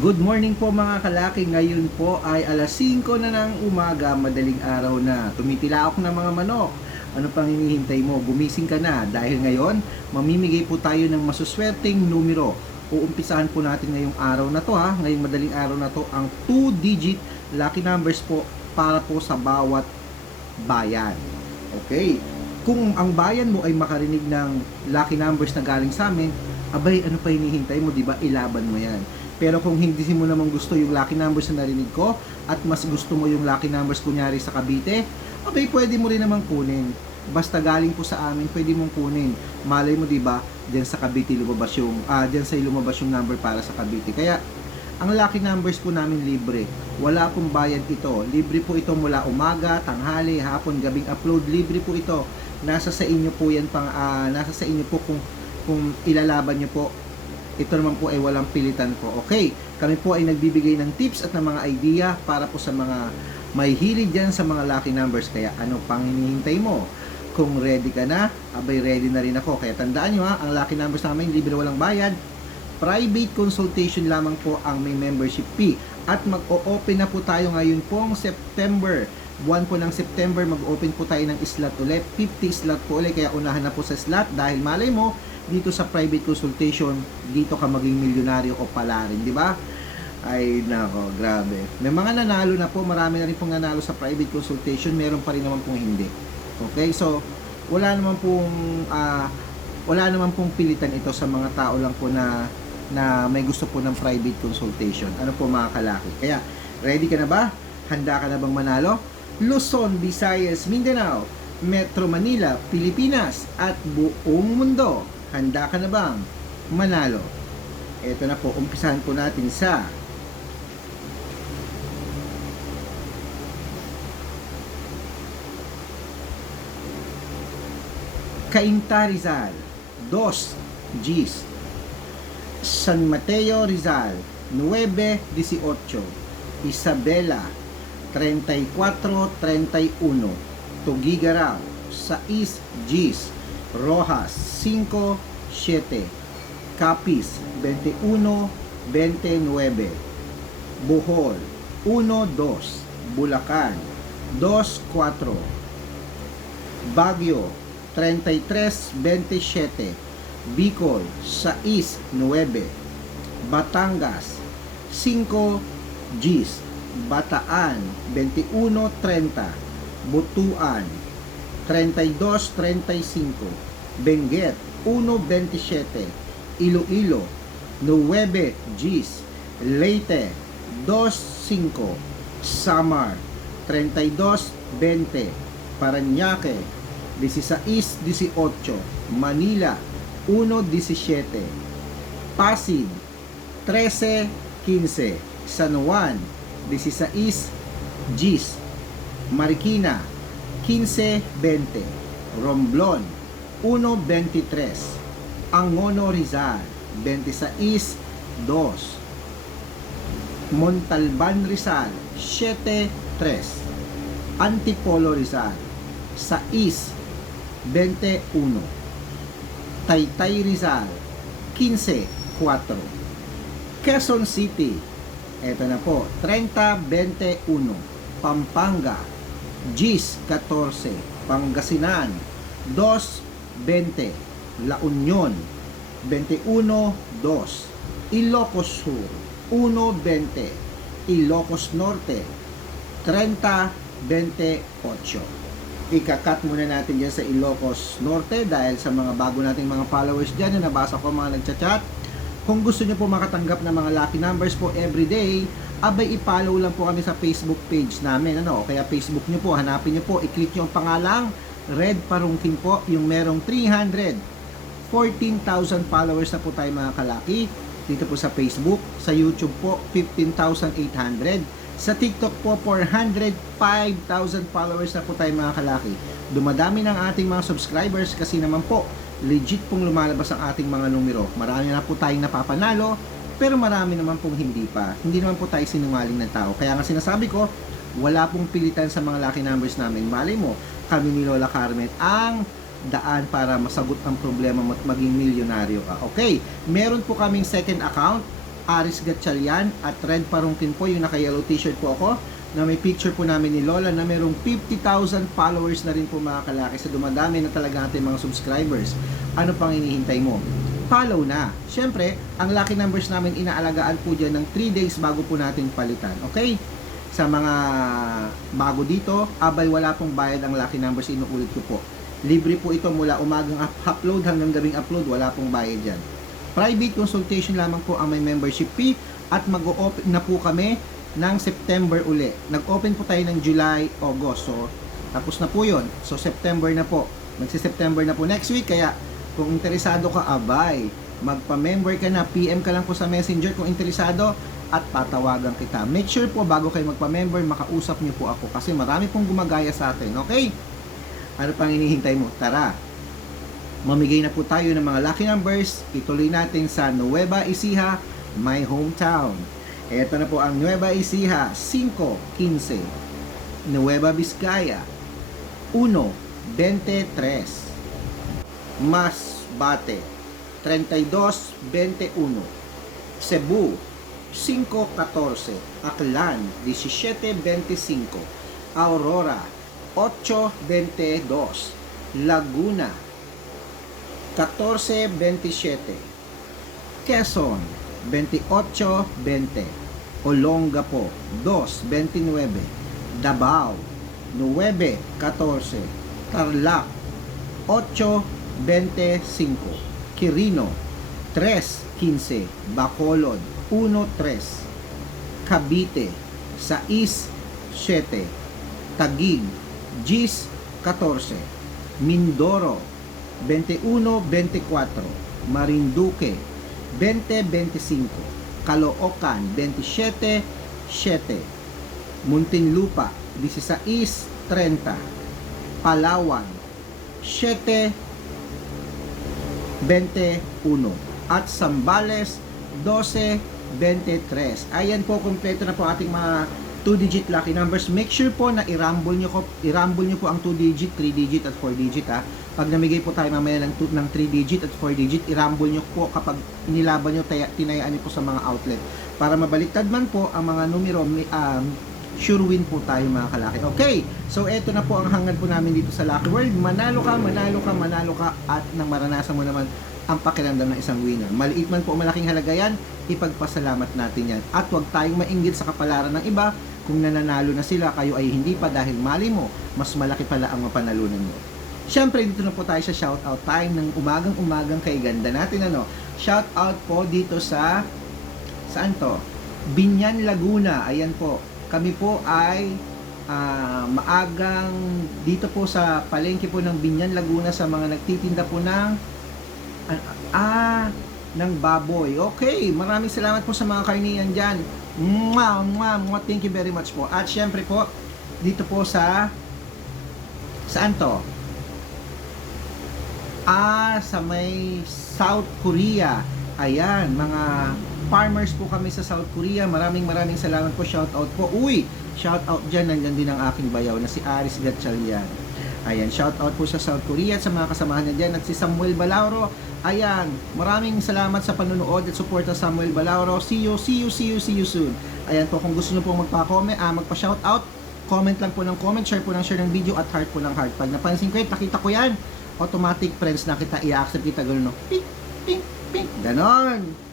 Good morning po mga kalaki. Ngayon po ay alas 5 na ng umaga, madaling araw na. Tumitilaok ng mga manok. Ano pang hinihintay mo? Gumising ka na dahil ngayon mamimigay po tayo ng masuswerteng numero. Uumpisahan po natin ngayong araw na to ha, ngayong madaling araw na to ang 2-digit lucky numbers po para po sa bawat bayan. Okay. Kung ang bayan mo ay makarinig ng lucky numbers na galing sa amin, abay ano pa hinihintay mo, 'di ba? Ilaban mo 'yan. Pero kung hindi mo naman gusto yung lucky numbers na narinig ko at mas gusto mo yung lucky numbers kunyari sa Cavite, abay pwede mo rin naman kunin. Basta galing po sa amin, pwede mong kunin. Malay mo 'di ba? Diyan sa Cavite lumabas yung ah diyan sa lumabas yung number para sa Cavite. Kaya ang lucky numbers po namin libre. Wala pong bayad ito. Libre po ito mula umaga, tanghali, hapon, gabing upload. Libre po ito. Nasa sa inyo po yan pang ah, nasa sa inyo po kung kung ilalaban niyo po ito naman po ay walang pilitan po. Okay, kami po ay nagbibigay ng tips at ng mga idea para po sa mga may hilig dyan sa mga lucky numbers. Kaya ano pang hinihintay mo? Kung ready ka na, abay ready na rin ako. Kaya tandaan nyo ha, ang lucky numbers namin libre walang bayad. Private consultation lamang po ang may membership fee. At mag-o-open na po tayo ngayon pong September. Buwan po ng September, mag-open po tayo ng slot ulit. 50 slot po ulit, kaya unahan na po sa slot dahil malay mo, dito sa private consultation, dito ka maging milyonaryo o pala rin, di ba? Ay, nako, grabe. May mga nanalo na po, marami na rin pong nanalo sa private consultation, meron pa rin naman pong hindi. Okay, so, wala naman pong, ah, wala naman pong pilitan ito sa mga tao lang po na na may gusto po ng private consultation. Ano po mga kalaki? Kaya, ready ka na ba? Handa ka na bang manalo? Luzon, Visayas, Mindanao, Metro Manila, Pilipinas, at buong mundo. Handa ka na bang manalo? Ito na po, umpisahan po natin sa Cainta Rizal, 2 Gs. San Mateo Rizal, 9-18. Isabela, 34-31. Tugigaraw, 6 Gs. Rojas, 5-7. Capiz, 21-29. Bohol, 1-2. Bulacan, 2-4. Baguio, 33-27. Bicol, 6-9. Batangas, 5 Gs. Bataan, 21-30. Butuan, 32-35. Benguet, 1-27. Iloilo, 9 Gs. Leyte, 2-5. Samar, 32-20. Paranaque, 16-18. Manila, 1-17. Pasig, 13-15. San Juan, 16 Gs. Marikina, 15-20. Romblon, 1-23. Angono Rizal, 26-2. Montalban Rizal, 7-3. Antipolo Rizal, 6-21. Taytay Rizal 15-4 Quezon City eto na po 30-21 Pampanga Gis 14 Pangasinan. 2-20 La Union. 21-2 Ilocos Sur. 1-20 Ilocos Norte. 30-28 ikakat muna natin dyan sa Ilocos Norte dahil sa mga bago nating mga followers dyan yung nabasa ko mga nagchat-chat. Kung gusto nyo po makatanggap ng mga lucky numbers po everyday abay i-follow lang po kami sa Facebook page namin ano? Kaya Facebook nyo po hanapin nyo po i-click nyo ang pangalang Red Parungking po. Yung merong 300 14,000 followers na po tayo mga kalaki. Dito po sa Facebook sa YouTube po 15,800 sa TikTok po, 405,000 followers na po tayo mga kalaki. Dumadami ng ating mga subscribers kasi naman po, legit pong lumalabas ang ating mga numero. Marami na po tayong napapanalo, pero marami naman pong hindi pa. Hindi naman po tayo sinungaling ng tao. Kaya nga sinasabi ko, wala pong pilitan sa mga lucky numbers namin. Malay mo, kami ni Lola Carmen ang daan para masagot ang problema mo at maging milyonaryo ka. Okay, meron po kaming second account Aris Gatchalian at Red Parungkin po, yung naka-yellow t-shirt po ako na may picture po namin ni Lola na merong 50,000 followers na rin po mga kalaki sa dumadami na talaga ating mga subscribers. Ano pang hinihintay mo? Follow na. Siyempre, ang lucky numbers namin inaalagaan po dyan ng 3 days bago po natin palitan. Okay? Sa mga bago dito, abay wala pong bayad ang lucky numbers, inuulit ko po. Libre po ito mula umagang up- upload hanggang gabing upload, wala pong bayad dyan. Private consultation lamang po ang may membership fee at mag-open na po kami ng September uli. Nag-open po tayo ng July, August. So, tapos na po yon So, September na po. Magsi-September na po next week. Kaya, kung interesado ka, abay, magpa-member ka na, PM ka lang po sa messenger kung interesado at tatawagan kita. Make sure po bago kayo magpa-member, makausap niyo po ako kasi marami pong gumagaya sa atin. Okay? Ano pang hinihintay mo? Tara! Mamigay na po tayo ng mga lucky numbers. Ituloy natin sa Nueva Ecija, my hometown. Ito na po ang Nueva Ecija, 5-15. Nueva Vizcaya, 1-23. Masbate, 32-21. Cebu, 5-14. Aklan, 17-25. Aurora, 8-22. Laguna, 14-27. Quezon, 28-20. Olongapo, 2-29. Davao, 9-14. Tarlac, 8-25. Quirino, 3-15. Bacolod, 1-3. Cavite, 6-7. Taguig, 10-14. Mindoro, 21-24. Marinduque, 20-25. Caloocan, 27-7. Muntinlupa, 16-30. Palawan, 7-21. At Sambales, 12-23. Ayan po, kompleto na po ating mga 2-digit lucky numbers. Make sure po na i-rumble nyo, ko, i-rumble nyo po ang 2-digit, 3-digit at 4-digit ha. Pag namigay po tayo mamaya ng, two- ng 3-digit at 4-digit, i-rumble nyo po kapag inilaban nyo, taya, tinayaan nyo po sa mga outlet. Para mabaliktad man po ang mga numero, um, sure win po tayo mga kalaki. Okay, so eto na po ang hangad po namin dito sa Lucky World. Manalo ka, manalo ka, manalo ka at nang maranasan mo naman ang pakiramdam ng isang winner. Maliit man po malaking halaga yan, ipagpasalamat natin yan. At huwag tayong mainggit sa kapalaran ng iba kung nananalo na sila, kayo ay hindi pa dahil mali mo, mas malaki pala ang mapanalunan mo. Siyempre, dito na po tayo sa shoutout time ng umagang-umagang kay ganda natin. Ano? Shoutout po dito sa, saan to? Binyan, Laguna. Ayan po. Kami po ay ah, maagang dito po sa palengke po ng Binyan, Laguna sa mga nagtitinda po ng ah, ng baboy. Okay, maraming salamat po sa mga karniyan dyan. Mwah, mwah, mwah. Thank you very much po. At syempre po, dito po sa saan to? Ah, sa may South Korea. Ayan, mga farmers po kami sa South Korea. Maraming maraming salamat po. Shout out po. Uy, shout out dyan. Nandyan din ang aking bayaw na si Aris Gatchalian. Ayan, shout out po sa South Korea at sa mga kasamahan niya dyan. At si Samuel Balauro. Ayan, maraming salamat sa panonood at suporta sa Samuel Balauro. See you, see you, see you, see you soon. Ayan po, kung gusto nyo pong magpa-comment, ah, magpa-shout out, comment lang po ng comment, share po ng share ng video at heart po ng heart. Pag napansin ko yun, nakita ko yan, automatic friends na kita, i-accept kita, gano'n, no? Ping, ping, ping, ganon.